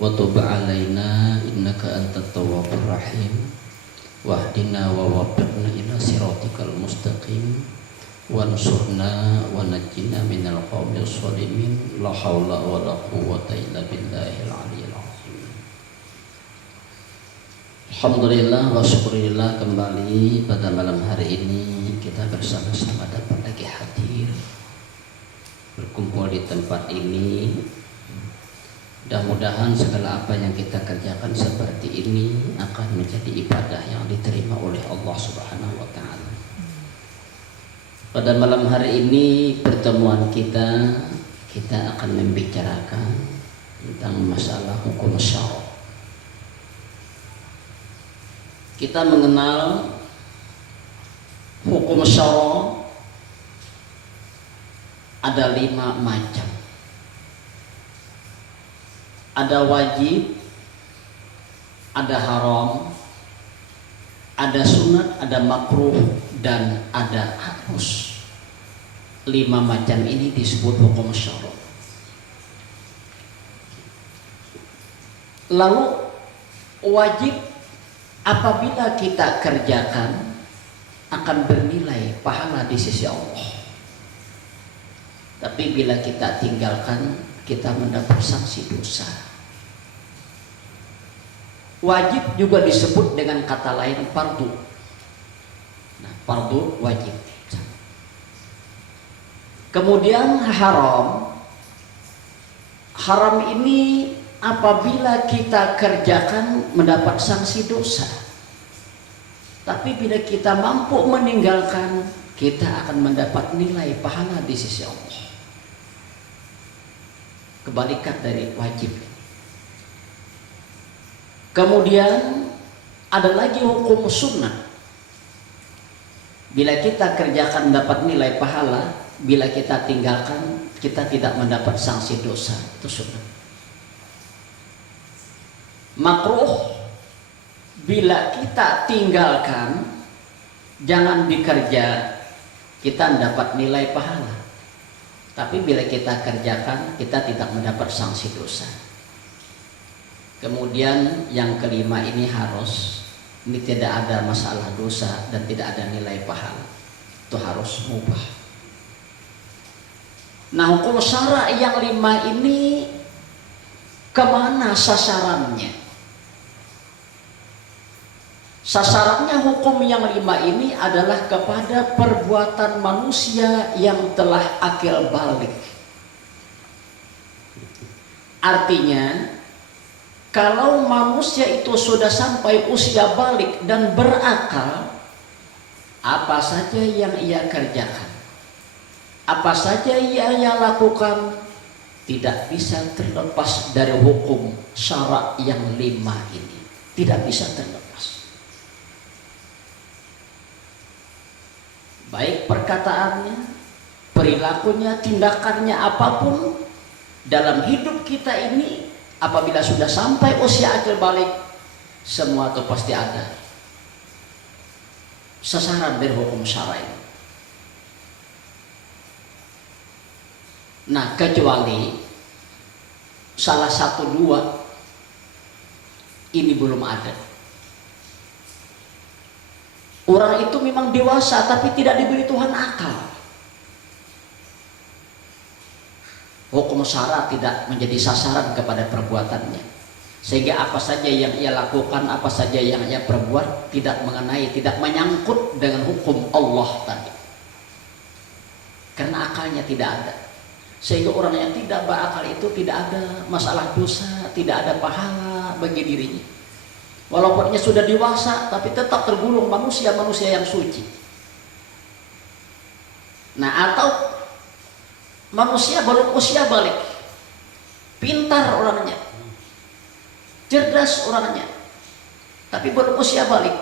wa tub 'alaina innaka antat tawwabur rahim wahdina wa waffiqna ila siratikal mustaqim wansurna wa najjina minal qawmil shalimin la haula wa la quwwata illa billahil aliyyil azim. Alhamdulillah wa syukurillah, kembali pada malam hari ini kita bersama-sama dapat lagi hadir berkumpul di tempat ini. Mudah-mudahan segala apa yang kita kerjakan seperti ini akan menjadi ibadah yang diterima oleh Allah Subhanahu wa taala. Pada malam hari ini pertemuan kita akan membicarakan tentang masalah hukum syara'. Kita mengenal hukum syara' ada 5 macam. Ada wajib, ada haram, ada sunat, ada makruh, dan ada harus. 5 macam ini disebut hukum syara'. Lalu wajib apabila kita kerjakan akan bernilai pahala di sisi Allah. Tapi bila kita tinggalkan, kita mendapat sanksi dosa. Wajib juga disebut dengan kata lain fardu. Nah, fardu wajib. Kemudian haram. Haram ini apabila kita kerjakan mendapat sanksi dosa. Tapi bila kita mampu meninggalkan, kita akan mendapat nilai pahala di sisi Allah. Kebalikan dari wajib. Kemudian ada lagi hukum sunnah. Bila kita kerjakan mendapat nilai pahala, bila kita tinggalkan kita tidak mendapat sanksi dosa. Itu sunnah. Makruh, bila kita tinggalkan, jangan dikerja, kita mendapat nilai pahala. Tapi bila kita kerjakan, kita tidak mendapat sanksi dosa. Kemudian yang kelima ini harus. Ini tidak ada masalah dosa dan tidak ada nilai pahala. Itu harus mubah. Nah, hukum syara' yang 5 ini kemana sasarannya? Sasarannya hukum yang 5 ini adalah kepada perbuatan manusia yang telah akil balik. Artinya, kalau manusia itu sudah sampai usia balik dan berakal, apa saja yang ia kerjakan, apa saja yang ia lakukan, tidak bisa terlepas dari hukum syara' yang 5 ini. Tidak bisa terlepas. Baik perkataannya, perilakunya, tindakannya, apapun dalam hidup kita ini, apabila sudah sampai usia akil balik, semua itu pasti ada sasaran dari hukum syara' ini. Nah, kecuali salah 1-2 ini belum ada. Orang itu memang dewasa tapi tidak diberi Tuhan akal. Hukum syara' tidak menjadi sasaran kepada perbuatannya. Sehingga apa saja yang ia lakukan, apa saja yang ia perbuat tidak mengenai, tidak menyangkut dengan hukum Allah tadi. Karena akalnya tidak ada. Sehingga orang yang tidak berakal itu tidak ada masalah dosa, tidak ada pahala bagi dirinya. Walaupun ia sudah dewasa, tapi tetap tergolong manusia-manusia yang suci. Nah, atau manusia belum usia balik, pintar orangnya, cerdas orangnya, tapi belum usia balik.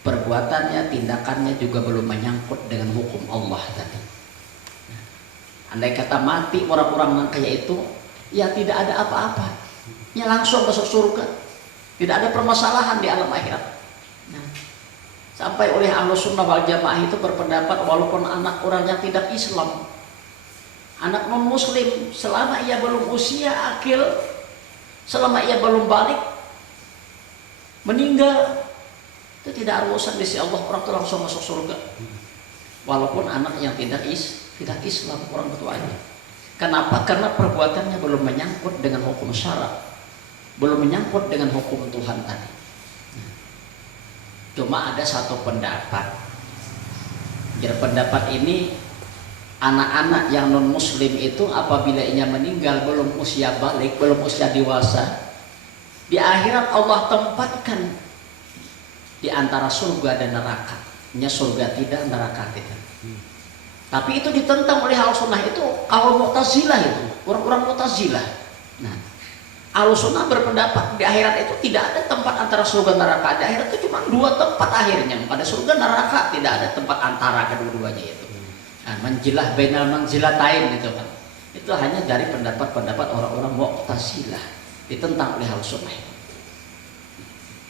Perbuatannya, tindakannya juga belum menyangkut dengan hukum Allah tadi. Andai kata mati orang-orang yang kayak itu, ya tidak ada apa-apa, ya langsung masuk surga. Tidak ada permasalahan di alam akhirat. Nah, sampai oleh Ahlus Sunnah wal Jamaah itu berpendapat walaupun anak orangnya tidak Islam, anak non muslim, selama ia belum usia akil, selama ia belum balik, meninggal, itu tidak ada urusan di sisi Allah, orang itu langsung masuk surga. Walaupun anak yang tidak Islam orang tuanya. Kenapa? Karena perbuatannya belum menyangkut dengan hukum syara, belum menyangkut dengan hukum Tuhan tadi. Cuma ada satu pendapat. Jadi pendapat ini, anak-anak yang non muslim itu apabila ia meninggal belum usia balik, belum usia dewasa, di akhirat Allah tempatkan di antara surga dan neraka. Nya surga tidak, neraka tidak. Tapi itu ditentang oleh Ahlussunnah, itu kaum Mu'tazilah, itu orang-orang Mu'tazilah. Nah, Ahlussunnah berpendapat di akhirat itu tidak ada tempat antara surga dan neraka. Di akhirat itu cuma dua tempat akhirnya, pada surga neraka tidak ada tempat antara kedua-duanya itu. Nah, manjilah bainal manjilatain itu kan. Itu hanya dari pendapat-pendapat orang-orang Mu'tazilah, ditentang oleh Ahlussunnah.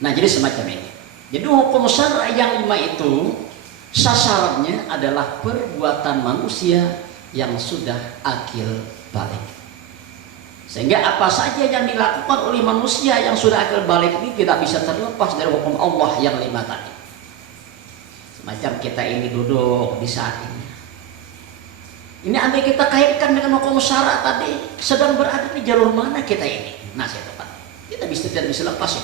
Nah, jadi semacam ini. Jadi hukum syara yang 5 itu sasarannya adalah perbuatan manusia yang sudah akil balik. Sehingga apa saja yang dilakukan oleh manusia yang sudah akil balik ini tidak bisa terlepas dari hukum Allah yang 5 tadi. Semacam kita ini duduk di saat ini. Ini andai kita kaitkan dengan hukum syara tadi, sedang berada di jalur mana kita ini? Nah, saya tepat. Kita tidak bisa lepas ya.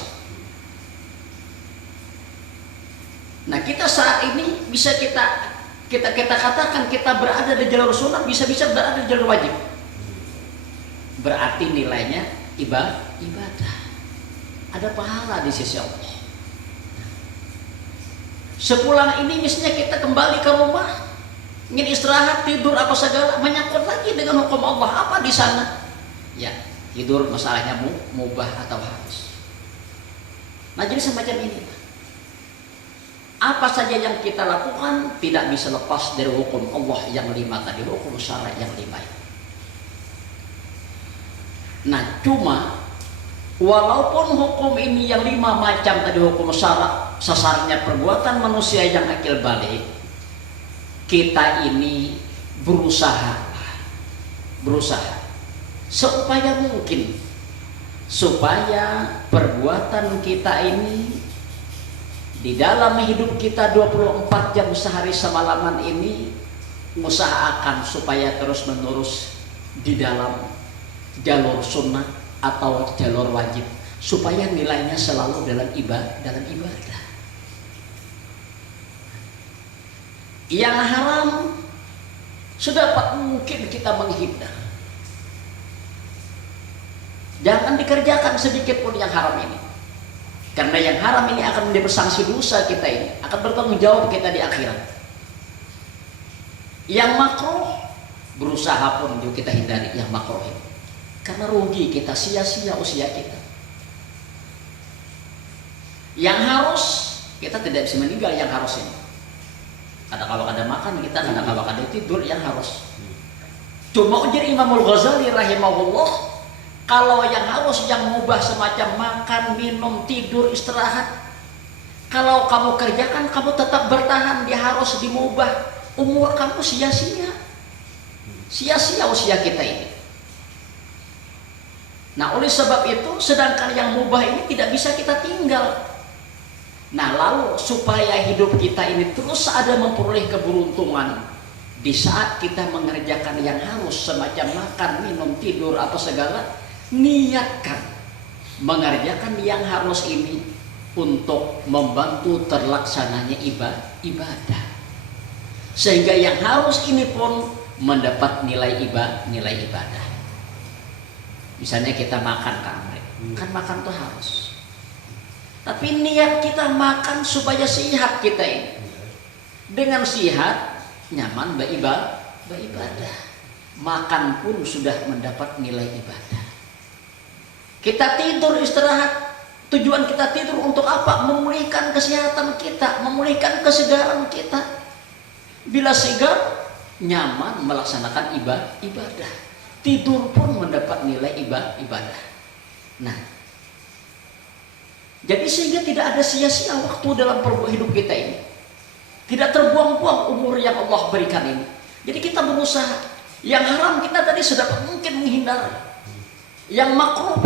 Nah, kita saat ini bisa kita katakan kita berada di jalur sunnah, bisa-bisa berada di jalur wajib. Berarti nilainya ibadah. Ada pahala di sisi Allah. Sepulang ini misalnya kita kembali ke rumah, ingin istirahat, tidur apa segala, menyangkut lagi dengan hukum Allah. Apa di sana? Ya, tidur masalahnya mubah atau harus. Nah, jadi semacam ini. Apa saja yang kita lakukan tidak bisa lepas dari hukum Allah yang 5 tadi, hukum syara yang 5 ini. Nah, cuma walaupun hukum ini yang 5 macam tadi hukum syara, sasarannya perbuatan manusia yang akil balik, kita ini berusaha seupaya mungkin supaya perbuatan kita ini di dalam hidup kita 24 jam sehari semalaman ini, usahakan supaya terus menerus di dalam jalur sunnah atau jalur wajib, supaya nilainya selalu dalam ibadah. Yang haram sedapat mungkin kita menghindar. Jangan dikerjakan sedikit pun yang haram ini. Karena yang haram ini akan menjadi sanksi dosa kita ini, akan bertanggung jawab kita di akhirat. Yang makruh berusaha pun juga kita hindari yang makruh ini. Karena rugi kita, sia-sia usia kita. Yang harus, kita tidak bisa meninggal yang harus ini. Kadang-kadang ada makan kita, kadang-kadang ada tidur yang harus. Cuma ujar Imamul Ghazali rahimahullah, kalau yang harus yang mubah semacam makan, minum, tidur, istirahat, kalau kamu kerjakan kamu tetap bertahan, dia harus dimubah, umur kamu sia-sia usia kita ini. Nah, oleh sebab itu sedangkan yang mubah ini tidak bisa kita tinggal. Nah, lalu supaya hidup kita ini terus ada memperoleh keberuntungan di saat kita mengerjakan yang harus semacam makan, minum, tidur apa segala, niatkan mengerjakan yang harus ini untuk membantu terlaksananya ibadah, sehingga yang harus ini pun mendapat nilai ibadah. Misalnya kita makan kan makan tuh harus, tapi niat kita makan supaya sehat kita ini, dengan sehat nyaman beribadah, makan pun sudah mendapat nilai ibadah. Kita tidur istirahat, tujuan kita tidur untuk apa? Memulihkan kesehatan kita, memulihkan kesegaran kita. Bila segar, nyaman melaksanakan ibadah. Tidur pun mendapat nilai ibadah. Nah, jadi sehingga tidak ada sia-sia waktu dalam hidup kita ini. Tidak terbuang-buang umur yang Allah berikan ini. Jadi kita berusaha. Yang haram kita tadi sedapat mungkin menghindari. Yang makruh